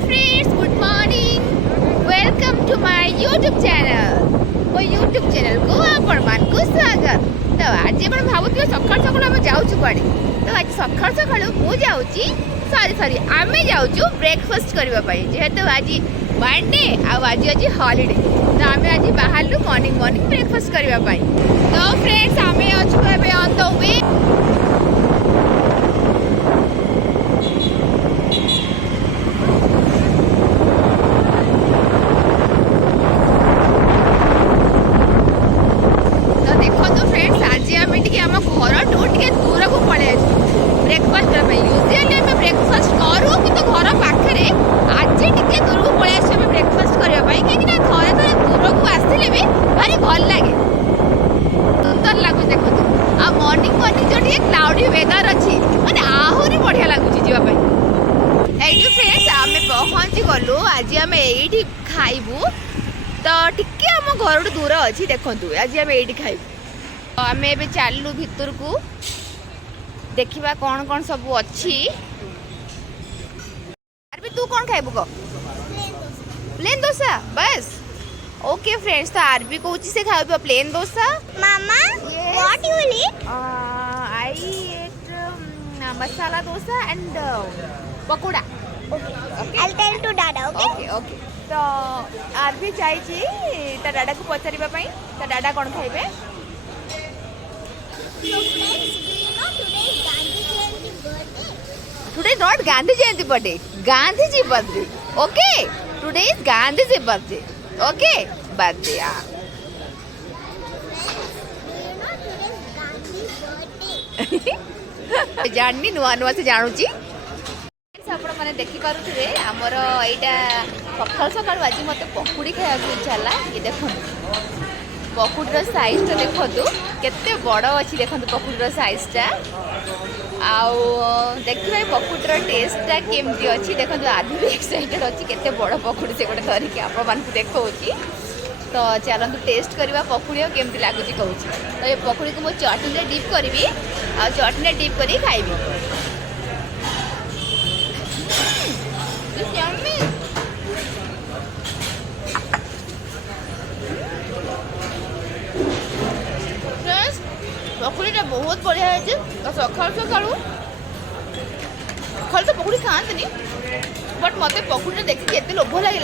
friends, good morning. Welcome to my YouTube channel. ମୋ YouTube ଚ୍ୟାନେଲକୁ ଆପଣମାନଙ୍କୁ ସ୍ୱାଗତ। ତ ଆଜି ଆପଣ ଭାବୁଥିବେ ସକାଳୁ ସକାଳୁ ଆମେ ଯାଉଛୁ କୁଆଡ଼େ? ତ ଆଜି ସକାଳୁ ସକାଳୁ ମୁଁ ଯାଉଛି ଆମେ ଯାଉଛୁ ବ୍ରେକଫାଷ୍ଟ କରିବା ପାଇଁ, ଯେହେତୁ ଆଜି ମଣ୍ଡେ ଆଉ ଆଜି ଅଛି ହଲିଡେ। ତ ଆମେ ଆଜି ବାହାରିଲୁ ମର୍ଣ୍ଣିଂ ବ୍ରେକଫାଷ୍ଟ କରିବା ପାଇଁ। ତ ଫ୍ରେଣ୍ଡସ୍ ଆମେ ଅଛୁ ଏବେ ଅନ୍ ଦ ୱେ। पहुँची गलु आज आम ये खाइबू तो टिके आम घर दूर अच्छी देखु आज आम ये खाइबू। आम ए चलू भितर को देखा कौन कौन सब अच्छी। तू कौन खाइबू कह? प्लेन डोसा बस। ओके फ्रेंड्स, तो आरबी कहूँ से खाइब प्लेन डोसा। मामा what you eat? I ate masala dosa and pakora. Okay. I'll tell to Dada, okay? Okay. तो आरबी चाहिए ता डाडा को पचारिबा पई ता डाडा कोन खाइबे? So friends, do you know today is Gandhi Jayanti birthday? Today is not Gandhi Jayanti birthday. Gandhi ji birthday. Okay. Today is Gandhi ji birthday. Okay. Birthday. Friends, do you know today is Gandhi's birthday? जाननी नुआ से जानूची। आपण मैंने देखिपे आमर यहाँ सका सका आज मत पकुड़ी खाया इच्छा है। ये देखो पकुड़ीर साइजटा देखो केते बड़ अच्छी। देखो पकुड़ीर साइजटा आउ देखिए पकुड़ीर टेस्टा केमती अच्छी। देखो आदि भी एक्साइटेड अच्छी केते बड़ पकुड़ी से गोटे धरिकी आपण देखा। तो चलते टेस्ट करवा पकुड़ी केमती लगुच कहूँ। तो ये पकुड़ी को मुझे चटनी डिप करी आ चटनी डिप कर खाइबी। पकुड़ीटा बहुत बढ़िया है। सका सका तो पकुड़ी खाती बट मत पकुड़ी देखिए एत लोभ लगे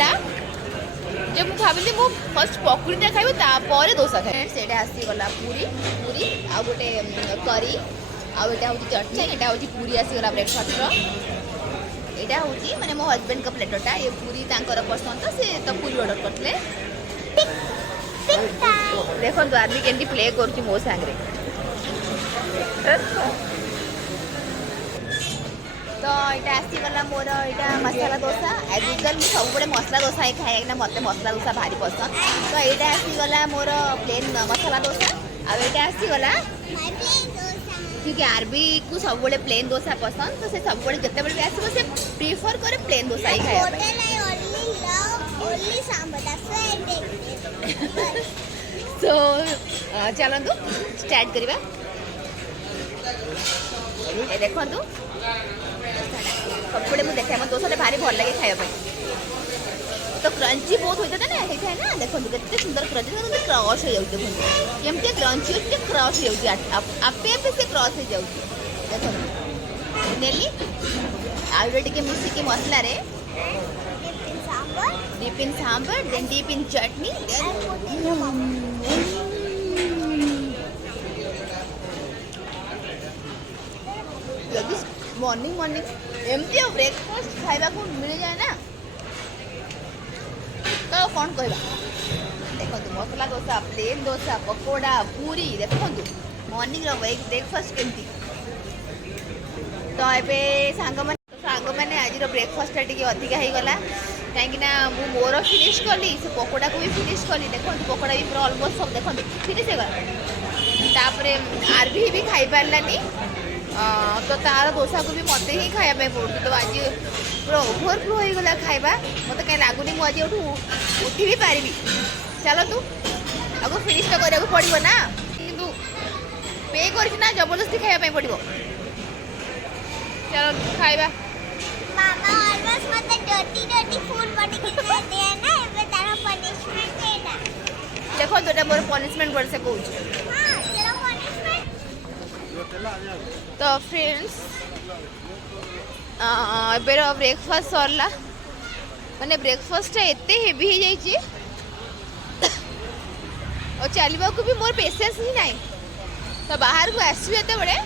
जे मुझे भाविली मु फर्स्ट पकुड़ीटा खाइबी तापर डोसा खाइबी। से आसीगला पूरी पूरी आ गोटे करी आटा हूँ चटनी यहाँ हूँ पूरी आसीगला ब्रेकफास्ट। यहाँ हूँ माने मो हजबैंड का प्लेटरटा ये पूरी तांकर पसंद तो से तो पूरी ऑर्डर करते। देखो आदमी केमती प्ले कर मो सांगे। तो यहाँ आसीगला मोर यहाँ मसाला डोसा। एज यूजुअल मुझे सब मसला डोसा ही खाए ना मत मसला डोसा भारी पसंद। तो यहाँ आसीगला मोर प्लेन मसाला डोसा आटा आसीगला क्योंकि आरबी को सब प्लेन डोसा पसंद। तो से सब जिते भी आसो से प्रिफर करे प्लेन डोसा ही खाया। तो चलतु स्टार्ट करवा। देखु सबुले मुझे देखा मत डोसा भारी भल लगे खायापी। तो क्रंची बहुत होता है ना देखो कितने सुंदर क्रंची क्रॉस हो जाए। केमती क्रंची होती क्रॉस हो जाए आपे आपे से क्रॉस हो जाए। देखो नेली आलू टिके मिसिकी मसला रे deep in sambar then deep in chutney जब मॉर्निंग एमती ब्रेकफास्ट खाइबा को मिल जाए ना तो कौन कहवा। देखो मसला डोसा प्लेन डोसा पकोड़ा पूरी देखो मॉर्निंग ब्रेकफास्ट केमती। तो ये सांग मैंने आज ब्रेकफास्ट टी अधिका हो गला कहीं मोर फिनिश कली से पकोड़ा को भी फिनिश कली। देखो पकोड़ा भी पूरा ऑलमोस्ट सब देखो फिनिश हो गला। आरबी भी खाई पारानी तो तार डोसा को भी मत ही खायापी पड़ू। तो आज पूरा ओभरफ्लो हो गला खाइबा मत कहीं लगुनि मुझे उठी भी पारि। चलो तू आगे फिनिश तो करा पड़ो ना कि पे करना जबरदस्ती खायापी पड़ो। चलो खाइबा। मामा ऑलमोस्ट मत डर्टी ଦେଖନ୍ତୁ ଏଇଟା ମୋର ପନିଶମେଣ୍ଟ ବୋଲି ସେ କହୁଛି। हाँ तेरा punishment ତ ଫ୍ରେଣ୍ଡସ୍ ଏବେର ବ୍ରେକଫାଷ୍ଟ ସରିଲା ମାନେ ବ୍ରେକଫାଷ୍ଟଟା ଏତେ ହେଭି ହେଇଯାଇଛି ଆଉ ଚାଲିବାକୁ ବି ମୋର ପେସେନ୍ସ ହିଁ ନାହିଁ। ତ ବାହାରକୁ ଆସିବୁ ଯେତେବେଳେ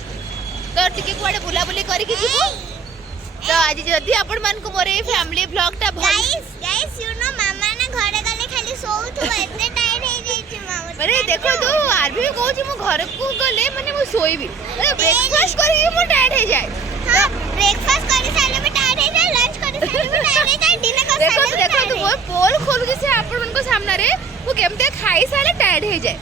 ତ ଟିକେ କୁଆଡ଼େ ବୁଲାବୁଲି କରିକି ଯିବୁ। ତ ଆଜି ଯଦି ଆପଣମାନଙ୍କୁ ମୋର ଏଇ ଫ୍ୟାମିଲି ବ୍ଲଗଟା ଭଲ guys you know मामा ना घरे गले खाली सोउथु एते टाइट हे जाईची मामा ମାନେ ଦେଖନ୍ତୁ ଆର୍ଭି କହୁଛି ମୁଁ ଘରକୁ ଗଲେ ମାନେ ମୁଁ ଶୋଇବି ବ୍ରେକଫାଷ୍ଟ କରିକି ମୁଁ ଟାୟାର୍ଡ ହେଇଯାଏ। हां ब्रेकफास्ट करी साले में टाइट हे जाए लंच करी साले में टाइट हे जाए डिनर कर ଦେଖନ୍ତୁ ଦେଖନ୍ତୁ ମୋ ପୋଲ୍ ଖୋଲୁଛି ସେ ଆପଣମାନଙ୍କ ସାମ୍ନାରେ ମୁଁ କେମିତି ଖାଇସାରିଲେ ଟାୟାର୍ଡ ହେଇଯାଏ।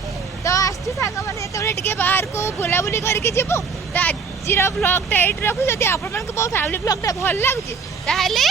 ତ ଆସିଛୁ ସାଙ୍ଗମାନେ ଯେତେବେଳେ ଟିକେ ବାହାରକୁ ବୁଲାବୁଲି କରିକି ଯିବୁ। ତ ଆଜିର ବ୍ଲଗ୍ଟା ଏଇଠି ରଖୁ। ଯଦି ଆପଣମାନଙ୍କୁ ମୋ ଫ୍ୟାମିଲି ବ୍ଲଗ୍ଟା ଭଲ ଲାଗୁଛି ତାହେଲେ